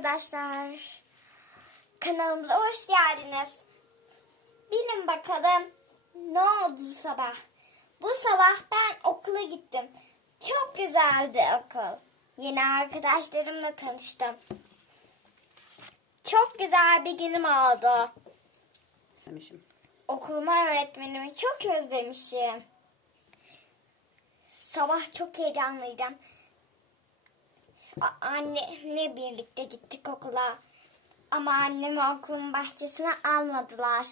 arkadaşlar. Kanalımıza hoş geldiniz. Bilin bakalım ne oldu bu sabah? Bu sabah ben okula gittim. Çok güzeldi okul. Yeni arkadaşlarımla tanıştım. Çok güzel bir günüm oldu. Demişim. Okuluma öğretmenimi çok özlemişim. Sabah çok heyecanlıydım. Annemle birlikte gittik okula. Ama annemi okulun bahçesine almadılar.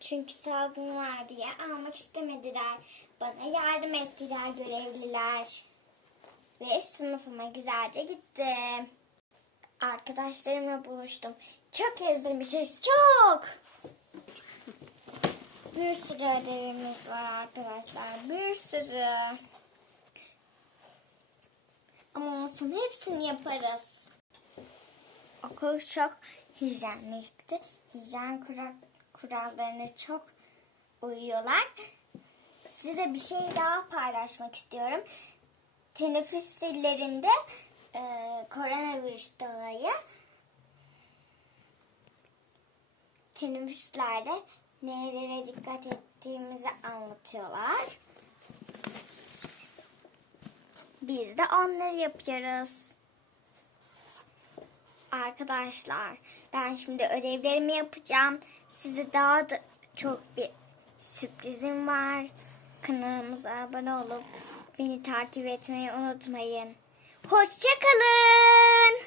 Çünkü salgın var diye almak istemediler. Bana yardım ettiler görevliler. Ve sınıfıma güzelce gittim. Arkadaşlarımla buluştum. Çok özlemişiz, çok. Bir sürü ödevimiz var arkadaşlar, bir sürü. Ama olsun hepsini yaparız. Okul çok hijyenlikti. Hijyen kural, kurallarına çok uyuyorlar. Size bir şey daha paylaşmak istiyorum. Teneffüs zillerinde e, koronavirüs dolayı teneffüslerde nelere dikkat ettiğimizi anlatıyorlar. Biz de onları yapıyoruz. Arkadaşlar ben şimdi ödevlerimi yapacağım. Size daha da çok bir sürprizim var. Kanalımıza abone olup beni takip etmeyi unutmayın. Hoşçakalın.